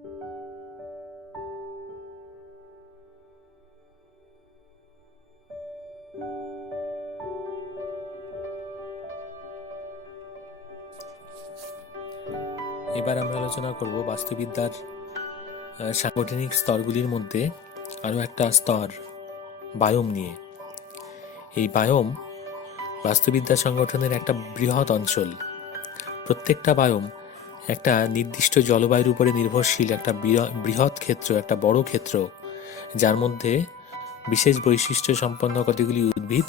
এবার আমরা আলোচনা করব বাস্তুবিদ্যার সাংগঠনিক স্তরগুলির মধ্যে আরও একটা স্তর, বায়োম নিয়ে। এই বায়োম বাস্তুবিদ্যা সংগঠনের একটা বৃহৎ অঞ্চল। প্রত্যেকটা বায়োম একটা নির্দিষ্ট জলবায়ুর উপরে নির্ভরশীল একটা বৃহৎ ক্ষেত্র, একটা বড় ক্ষেত্র, যার মধ্যে বিশেষ বৈশিষ্ট্য সম্পন্ন কতগুলি উদ্ভিদ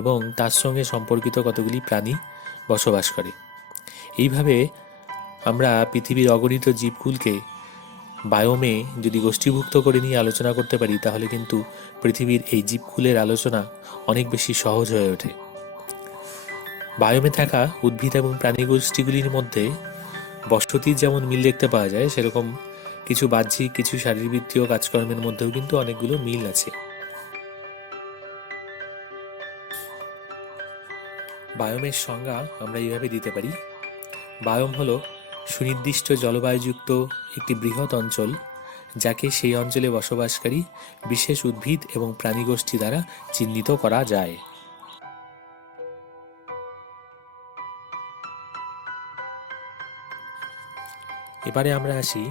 এবং তার সঙ্গে সম্পর্কিত কতগুলি প্রাণী বসবাস করে। এইভাবে আমরা পৃথিবীর অগণিত জীবকুলকে বায়োমে যদি গোষ্ঠীভুক্ত করে নিয়ে আলোচনা করতে পারি, তাহলে কিন্তু পৃথিবীর এই জীবকুলের আলোচনা অনেক বেশি সহজ হয়ে ওঠে। বায়োমে থাকা উদ্ভিদ এবং প্রাণী গোষ্ঠীগুলির মধ্যে বসতির যেমন মিল দেখতে পাওয়া যায়, সেরকম কিছু বাহ্যিক, কিছু শারীরবৃত্তীয় কাজকর্মের মধ্যেও কিন্তু অনেকগুলো মিল আছে। বায়োমের সংজ্ঞা আমরা এইভাবে দিতে পারি: বায়োম হলো সুনির্দিষ্ট জলবায়ুযুক্ত একটি বৃহৎ অঞ্চল, যাকে সেই অঞ্চলে বসবাসকারী বিশেষ উদ্ভিদ এবং প্রাণীগোষ্ঠী দ্বারা চিহ্নিত করা যায়। এবারে আমরা আসি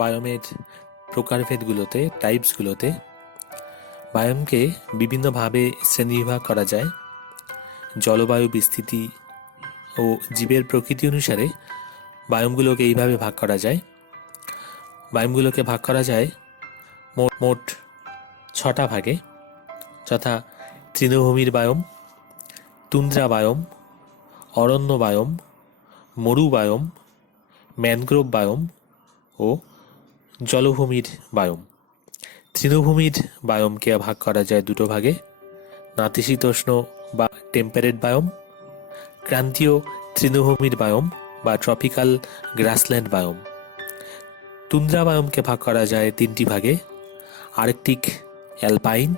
বায়োমের প্রকারভেদগুলোতে, টাইপসগুলোতে। বায়োমকে বিভিন্নভাবে শ্রেণীবিভাগ করা যায়। জলবায়ু, বিস্তৃতি ও জীবের প্রকৃতি অনুসারে বায়োমগুলোকে এইভাবে ভাগ করা যায়। বায়োমগুলোকে ভাগ করা যায় মোট 6টা ভাগে, যথা তৃণভূমির বায়োম, তুন্দ্রা বায়োম, অরণ্য বায়োম, মরু বায়োম, ম্যানগ্রোভ বায়োম ও জলভূমির বায়োম। তৃণভূমির বায়োমকে ভাগ করা যায় 2টো ভাগে: নাতিশীতোষ্ণ বা টেম্পারেট বায়োম, ক্রান্তীয় তৃণভূমির বায়োম বা ট্রপিক্যাল গ্রাসল্যান্ড বায়োম। তুন্দ্রা বায়োমকে ভাগ করা যায় 3টি ভাগে: আর্কটিক অ্যালপাইন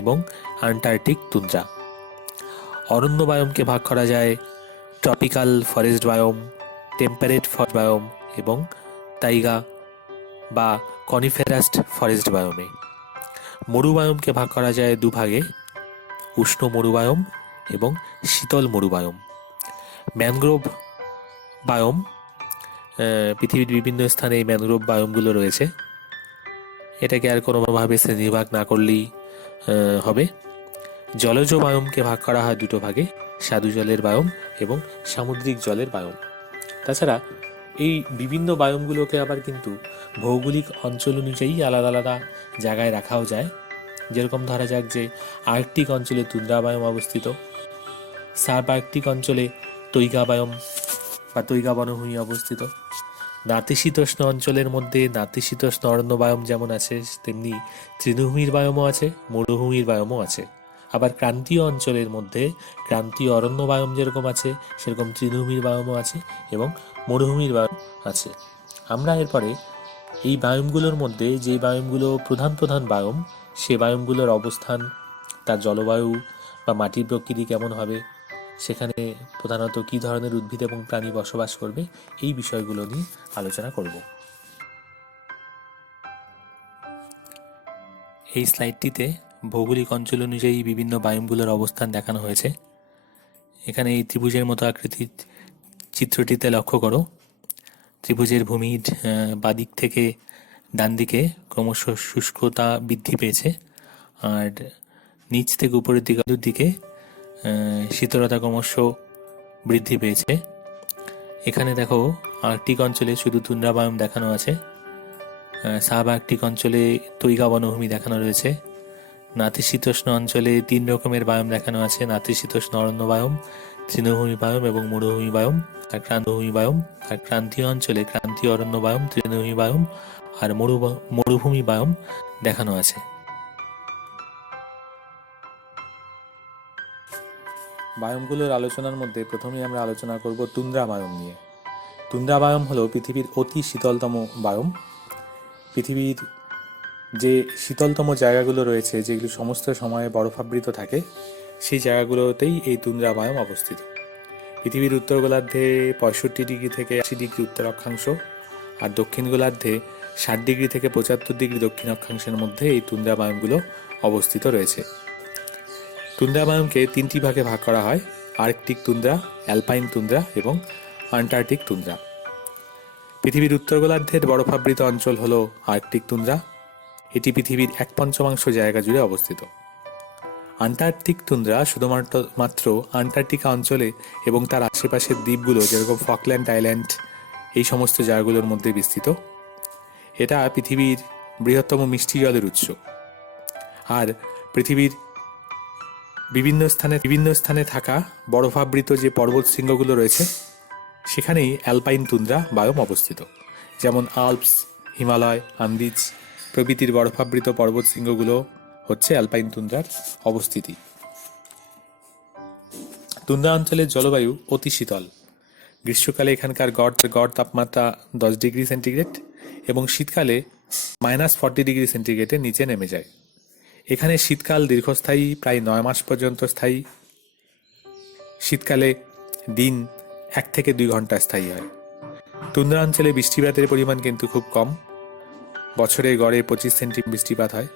এবং আন্টার্কটিক তুন্দ্রা। অরণ্য বায়োমকে ভাগ করা যায় tropical forest biome, temperate forest biome এবং তাইগা বা কনিফেরাস ফরেস্ট বায়োমে। মরু বায়োমকে ভাগ করা যায় 2 ভাগে: উষ্ণ মরু বায়োম এবং শীতল মরু বায়োম। ম্যানগ্রোভ বায়োম, পৃথিবীর বিভিন্ন স্থানে এই ম্যানগ্রোভ বায়োমগুলো রয়েছে। এটাকে আর কোনোভাবে শ্রেণীবিভাগ না করলেই হবে। জলজ বায়োমকে ভাগ করা হয় 2টো ভাগে: স্বাদু জলের বায়োম এবং সামুদ্রিক জলের বায়োম। তাছাড়া এই বিভিন্ন বায়োমগুলোকে আবার কিন্তু ভৌগোলিক অঞ্চল অনুযায়ী আলাদা আলাদা জায়গায় রাখাও যায়। যেরকম ধরা যাক যে আর্কটিক অঞ্চলে তুন্দ্রা বায়োম অবস্থিত, সাব আর্কটিক অঞ্চলে তৈগা বায়োম বা তৈগা বনভূমি অবস্থিত। নাতিশীতোষ্ণ অঞ্চলের মধ্যে নাতিশীতোষ্ণ অরণ্য বায়োম যেমন আছে, তেমনি তৃণভূমির বায়োমও আছে, মরুভূমির বায়োমও আছে। আবার ক্রান্তীয় অঞ্চলের মধ্যে ক্রান্তীয় অরণ্য বায়োম যেরকম আছে, সেরকম তৃণভূমির বায়োমও আছে এবং মরুভূমির বায়োম আছে। আমরা এরপরে এই বায়োমগুলোর মধ্যে যে বায়োমগুলো প্রধান প্রধান বায়োম, সে বায়োমগুলোর অবস্থান, তার জলবায়ু বা মাটির প্রকৃতি কেমন হবে, সেখানে প্রধানত কী ধরনের উদ্ভিদ এবং প্রাণী বসবাস করবে, এই বিষয়গুলো নিয়ে আলোচনা করব। এই স্লাইডটিতে ভৌগোলিক অঞ্চল অনুযায়ী বিভিন্ন বায়োমগুলোর অবস্থান দেখানো হয়েছে। এখানে এই ত্রিভুজের মতো আকৃতির চিত্রটিতে লক্ষ্য করো। ত্রিভুজের ভূমির বাদিক থেকে ডান দিকে ক্রমশ শুষ্কতা বৃদ্ধি পেয়েছে, আর নিচ থেকে উপরের দিকে শীতলতা ক্রমশ বৃদ্ধি পেয়েছে। এখানে দেখো আর্কটিক অঞ্চলে শুধু তুন্দ্রা বায়োম দেখানো আছে, সাব আর্কটিক অঞ্চলে তৈগা বনভূমি দেখানো রয়েছে। নাতিশীতোষ্ণ অঞ্চলে 3 রকমের বায়োম দেখানো আছে: নাতিশীতোষ্ণ অরণ্য বায়োম, তৃণভূমি বায়োম এবং মরুভূমি বায়োম। আর ক্রান্তীয় বায়োম, আর ক্রান্তীয় অঞ্চলে ক্রান্তীয় অরণ্য বায়োম, তৃণভূমি বায়োম আর মরুভূমি বায়োম দেখানো আছে। বায়োমগুলোর আলোচনার মধ্যে প্রথমেই আমরা আলোচনা করব তুন্দ্রা বায়োম নিয়ে। তুন্দ্রা বায়োম হলো পৃথিবীর অতি শীতলতম বায়োম। পৃথিবীর যে শীতলতম জায়গাগুলো রয়েছে, যেগুলো সমস্ত সময়ে বরফাবৃত থাকে, সেই জায়গাগুলোতেই এই তুন্দ্রা বায়োম অবস্থিত। পৃথিবীর উত্তর গোলার্ধে 65 ডিগ্রি থেকে 80 ডিগ্রি উত্তর অক্ষাংশ, আর দক্ষিণ গোলার্ধে 60 ডিগ্রি থেকে 75 ডিগ্রি দক্ষিণ অক্ষাংশের মধ্যে এই তুন্দ্রা বায়োমগুলো অবস্থিত রয়েছে। তুন্দ্রা বায়োমকে 3টি ভাগে ভাগ করা হয়: আর্কটিক তুন্দ্রা, অ্যালপাইন তুন্দ্রা এবং আন্টার্কটিক তুন্দ্রা। পৃথিবীর উত্তর গোলার্ধের বরফাবৃত অঞ্চল হল আর্কটিক তুন্দ্রা। এটি পৃথিবীর 1/5 জায়গা জুড়ে অবস্থিত। আন্টার্কটিক তুন্দ্রা শুধুমাত্র আন্টার্কটিকা অঞ্চলে এবং তার আশেপাশের দ্বীপগুলো যেরকম ফকল্যান্ড আইল্যান্ড এই সমস্ত জায়গাগুলোর মধ্যে বিস্তৃত। এটা পৃথিবীর বৃহত্তম মিষ্টি জলের উৎস। আর পৃথিবীর বিভিন্ন স্থানে থাকা বরফাবৃত যে পর্বত শৃঙ্গগুলো রয়েছে সেখানেই অ্যালপাইন তুন্দ্রা বায়োম অবস্থিত। যেমন আল্পস, হিমালয়, আন্দিজ প্রভৃতির বরফাবৃত পর্বত শৃঙ্গগুলো হচ্ছে অ্যালপাইন তুন্দ্রার অবস্থিতি। তুন্দ্রা অঞ্চলের জলবায়ু অতি শীতল। গ্রীষ্মকালে এখানকার গড় তাপমাত্রা 10 ডিগ্রি সেন্টিগ্রেড এবং শীতকালে -40 ডিগ্রি সেন্টিগ্রেডের নিচে নেমে যায়। এখানে শীতকাল দীর্ঘস্থায়ী, প্রায় 9 মাস পর্যন্ত স্থায়ী। শীতকালে দিন 1 থেকে 2 ঘন্টা স্থায়ী হয়। তুন্দ্রা অঞ্চলে বৃষ্টিপাতের পরিমাণ কিন্তু খুব কম, বছরে গড়ে 25 সেন্টিমিটার বৃষ্টিপাত হয়।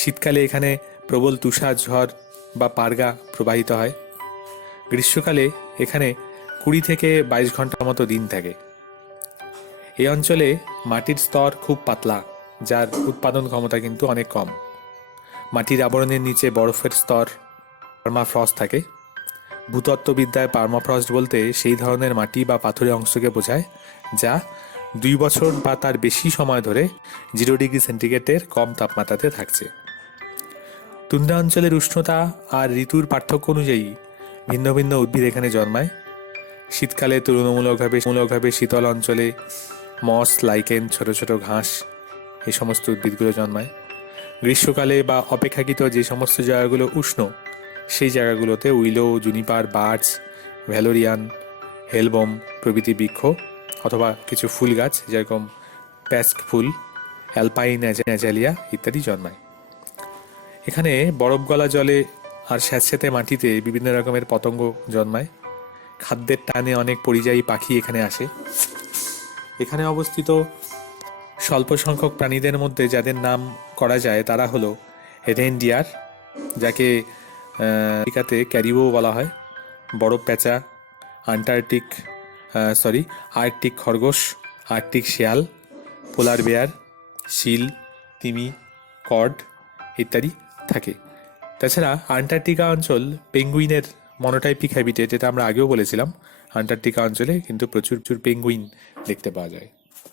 শীতকালে এখানে প্রবল তুষার ঝড় বা পারগা প্রবাহিত হয়। গ্রীষ্মকালে এখানে 20 থেকে 22 ঘন্টার মতো দিন থাকে। এই অঞ্চলে মাটির স্তর খুব পাতলা, যার উৎপাদন ক্ষমতা কিন্তু অনেক কম। মাটির আবরণের নিচে বরফের স্তর, পার্মাফ্রস্ট থাকে। ভূতত্ত্ববিদ্যায় পার্মাফ্রস্ট বলতে সেই ধরনের মাটি বা পাথুরে অংশকে বোঝায় যা 2 বছর বা তার বেশি সময় ধরে 0 ডিগ্রি সেন্টিগ্রেডের কম তাপমাত্রাতে থাকছে। তুন্দ্রা অঞ্চলের উষ্ণতা আর ঋতুর পার্থক্য অনুযায়ী ভিন্ন ভিন্ন উদ্ভিদ এখানে জন্মায়। শীতকালে তুলনামূলকভাবে শীতল অঞ্চলে মস, লাইকেন, ছোট ছোট ঘাস এই সমস্ত উদ্ভিদগুলো জন্মায়। গ্রীষ্মকালে বা অপেক্ষাকৃত যে সমস্ত জায়গাগুলো উষ্ণ সেই জায়গাগুলোতে উইলো, জুনিপার, বার্চ, ভ্যালোরিয়ান, হেলবম প্রভৃতি বৃক্ষ অথবা কিছু ফুল গাছ যেরকম প্যাস্ক ফুল, অ্যালপাইন অ্যাজালিয়া ইত্যাদি জন্মায়। এখানে বরফ গলা জলে আর স্যাঁতস্যাঁতে মাটিতে বিভিন্ন রকমের পতঙ্গ জন্মায়। খাদ্যের টানে অনেক পরিযায়ী পাখি এখানে আসে। এখানে অবস্থিত স্বল্প সংখ্যক প্রাণীদের মধ্যে যাদের নাম করা যায় তারা হলো রেনডিয়ার, যাকে আমেরিকাতে ক্যারিবো বলা হয়, বরফ প্যাঁচা, আর্কটিক খরগোশ, আর্কটিক শেয়াল, পোলার বেয়ার, শিল, তিমি, কড ইত্যাদি থাকে। তাছাড়া আন্টার্কটিকা অঞ্চল পেঙ্গুইনের মনোটাইপিক হ্যাবিটেট, যেটা আমরা আগেও বলেছিলাম। আন্টার্কটিকা অঞ্চলে কিন্তু প্রচুর পেঙ্গুইন দেখতে পাওয়া যায়।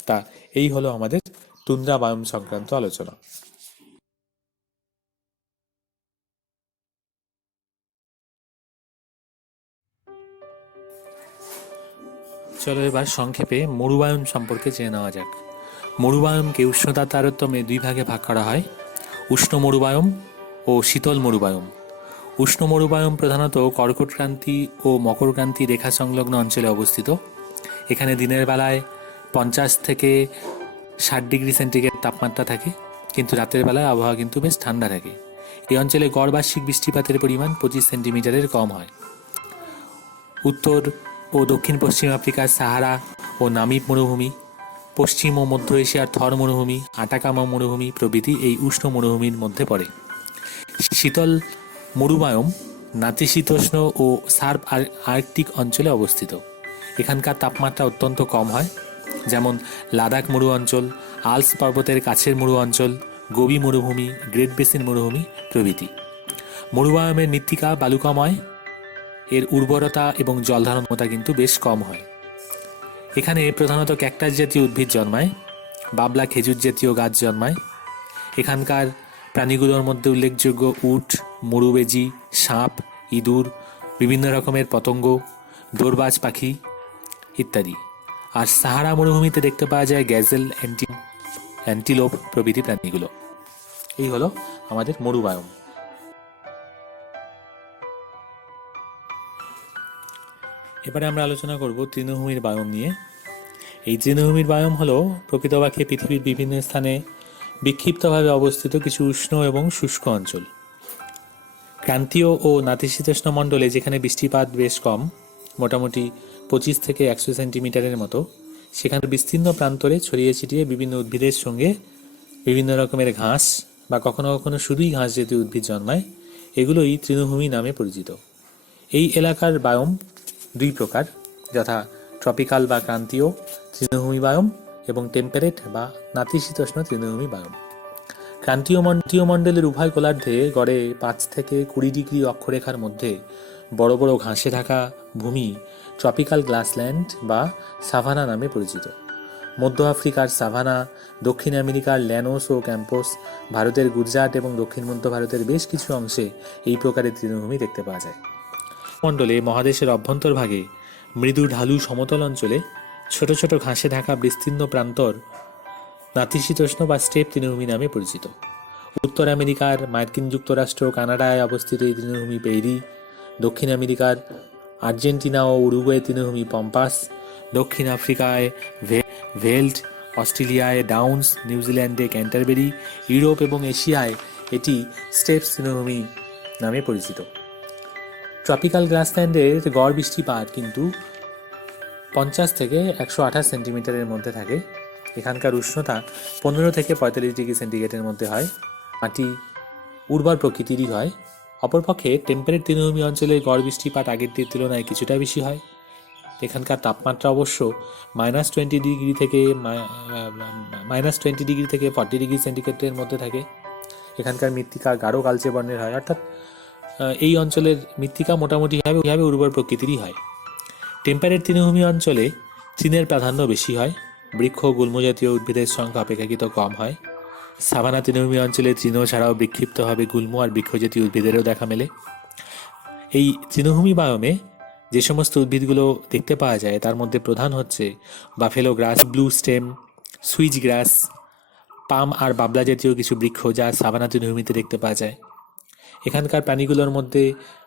তা এই হলো আমাদের তুন্দ্রা বায়োম সংক্রান্ত আলোচনা। চলো এবার সংক্ষেপে মরুবায়োম সম্পর্কে জেনে নেওয়া যাক। মরুবায়োমকে উষ্ণতার তারতম্যে 2 ভাগে ভাগ করা হয়: উষ্ণ মরুবায়োম ও শীতল মরুবায়োম। উষ্ণ মরুবায়োম প্রধানত কর্কটক্রান্তি ও মকরক্রান্তি রেখা সংলগ্ন অঞ্চলে অবস্থিত। এখানে দিনের বেলায় 50 থেকে 60 ডিগ্রি সেন্টিগ্রেড তাপমাত্রা থাকে, কিন্তু রাতের বেলায় আবহাওয়া কিন্তু বেশ ঠান্ডা থাকে। এই অঞ্চলে গড় বার্ষিক বৃষ্টিপাতের পরিমাণ 25 সেন্টিমিটারের কম হয়। উত্তর ও দক্ষিণ পশ্চিম আফ্রিকার সাহারা ও নামিব মরুভূমি, পশ্চিম ও মধ্য এশিয়ার থর মরুভূমি, আটাকামা মরুভূমি প্রভৃতি এই উষ্ণ মরুভূমির মধ্যে পড়ে। শীতল মরুবায়োম নাতিশীতোষ্ণ ও সাব আর্কটিক অঞ্চলে অবস্থিত। এখানকার তাপমাত্রা অত্যন্ত কম হয়, যেমন লাদাখ মরু অঞ্চল, আল্পস পর্বতের কাছের মরু অঞ্চল, গোবি মরুভূমি, গ্রেট বেসিন মরুভূমি প্রভৃতি। মরুবায়োমের মৃত্তিকা বালুকাময়, এর উর্বরতা এবং জলধারণতা কিন্তু বেশ কম হয়। এখানে প্রধানত ক্যাকটাস জাতীয় উদ্ভিদ জন্মায়, বাবলা খেজুর জাতীয় গাছ জন্মায়। এখানকার প্রাণীগুলোর মধ্যে উল্লেখযোগ্য উট, মরুবেজি, সাপ, ইঁদুর, বিভিন্ন রকমের পতঙ্গ, দোরবাজ পাখি ইত্যাদি। আর সাহারা মরুভূমিতে দেখতে পাওয়া যায় গ্যাজেল, অ্যান্টিলোপ প্রভৃতি প্রাণীগুলো। এই হলো আমাদের মরুবায়োম। এবারে আমরা আলোচনা করব তৃণভূমির বায়োম নিয়ে। এই তৃণভূমির বায়োম হলো প্রকৃতপক্ষে পৃথিবীর বিভিন্ন স্থানে বিক্ষিপ্তভাবে অবস্থিত কিছু উষ্ণ এবং শুষ্ক অঞ্চল। ক্রান্তীয় ও নাতিশীতোষ্ণ মণ্ডলে যেখানে বৃষ্টিপাত বেশ কম, মোটামুটি 25 থেকে 100 সেন্টিমিটারের মতো, সেখানে বিস্তীর্ণ প্রান্তরে ছড়িয়ে ছিটিয়ে বিভিন্ন উদ্ভিদের সঙ্গে বিভিন্ন রকমের ঘাস বা কখনো কখনো শুধুই ঘাস জাতীয় উদ্ভিদ জন্মায়, এগুলোই তৃণভূমি নামে পরিচিত। এই এলাকার বায়োম দুই প্রকার, যথা ট্রপিক্যাল বা ক্রান্তীয় তৃণভূমি বায়োম এবং টেম্পারেট বা নাতিশীতোষ্ণ তৃণভূমি বায়োম। ক্রান্তীয় মণ্ডলের উভয় গোলার্ধে গড়ে 5 থেকে 20 ডিগ্রি অক্ষরেখার মধ্যে বড় বড় ঘাসে ঢাকা ভূমি ট্রপিক্যাল গ্রাসল্যান্ড বা সাভানা নামে পরিচিত। মধ্য আফ্রিকার সাভানা, দক্ষিণ আমেরিকার ল্যানোস ও ক্যাম্পোস, ভারতের গুজরাট এবং দক্ষিণ মধ্য ভারতের বেশ কিছু অংশে এই প্রকারের তৃণভূমি দেখতে পাওয়া যায়। মণ্ডলে মহাদেশের অভ্যন্তরভাগে মৃদু ঢালু সমতল অঞ্চলে ছোট ছোট ঘাসে ঢাকা বিস্তীর্ণ প্রান্তর নাতিশীতোষ্ণ বা স্টেপ তৃণভূমি নামে পরিচিত। উত্তর আমেরিকার মার্কিন যুক্তরাষ্ট্র, কানাডায় অবস্থিত এই তৃণভূমি পেইরি, দক্ষিণ আমেরিকার আর্জেন্টিনা ও উরুগুয়ে তৃণভূমি পম্পাস, দক্ষিণ আফ্রিকায় ভেল্ট, অস্ট্রেলিয়ায় ডাউন্স, নিউজিল্যান্ডে ক্যান্টারবেরি, ইউরোপ এবং এশিয়ায় এটি স্টেপস তৃণভূমি নামে পরিচিত। ট্রপিক্যাল গ্রাসল্যান্ডের গড় বৃষ্টিপাত কিন্তু 50 থেকে 128 সেন্টিমিটারের মধ্যে থাকে। এখানকার উষ্ণতা 15 থেকে 45 ডিগ্রি সেন্টিগ্রেডের মধ্যে হয়। মাটি উর্বর প্রকৃতিরই হয়। অপরপক্ষে টেম্পারেট তৃণভূমি অঞ্চলের গড় বৃষ্টিপাত আগের তুলনায় কিছুটা বেশি হয়। এখানকার তাপমাত্রা অবশ্য -20 ডিগ্রি থেকে -40 ডিগ্রি সেন্টিগ্রেডের মধ্যে থাকে। এখানকার মৃত্তিকা গাঢ় কালচে বর্ণের হয়, অর্থাৎ এই অঞ্চলের মৃত্তিকা মোটামুটিভাবে উর্বর প্রকৃতিরই হয়। টেম্পারেট তৃণভূমি অঞ্চলে তৃণের প্রাধান্য বেশি হয়, বৃক্ষ ও গুল্মজাতীয় উদ্ভিদের সংখ্যা অপেক্ষাকৃত কম হয়। সাভানা তৃণভূমি অঞ্চলে তৃণ ছাড়াও বিক্ষিপ্তভাবে গুল্ম আর বৃক্ষজাতীয় উদ্ভিদেরও দেখা মেলে। এই তৃণভূমি বায়োমে যে সমস্ত উদ্ভিদগুলো দেখতে পাওয়া যায় তার মধ্যে প্রধান হচ্ছে বাফেলো গ্রাস, ব্লু স্টেম, সুইচ গ্রাস, পাম আর বাবলা জাতীয় কিছু বৃক্ষ যা সাভানা তৃণভূমিতে দেখতে পাওয়া যায়। এখানকার প্রাণীগুলোর মধ্যে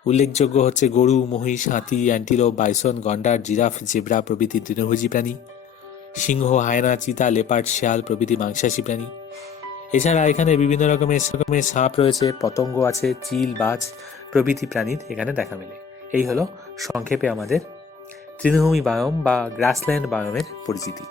উল্লেখযোগ্য হচ্ছে গরু, মহিষ, হাতি, অ্যান্টিলোপ, বাইসন, গন্ডার, জিরাফ, জেব্রা প্রভৃতি তৃণভোজী প্রাণী, সিংহ, হায়না, চিতা, লেপার্ড, শেয়াল প্রভৃতি মাংসাশী প্রাণী। এছাড়া এখানে বিভিন্ন রকমের সাপ রয়েছে, পতঙ্গ আছে, চিল, বাজ প্রভৃতি প্রাণীর এখানে দেখা মেলে। এই হলো সংক্ষেপে আমাদের তৃণভূমি বায়োম বা গ্রাসল্যান্ড বায়োমের পরিচিতি।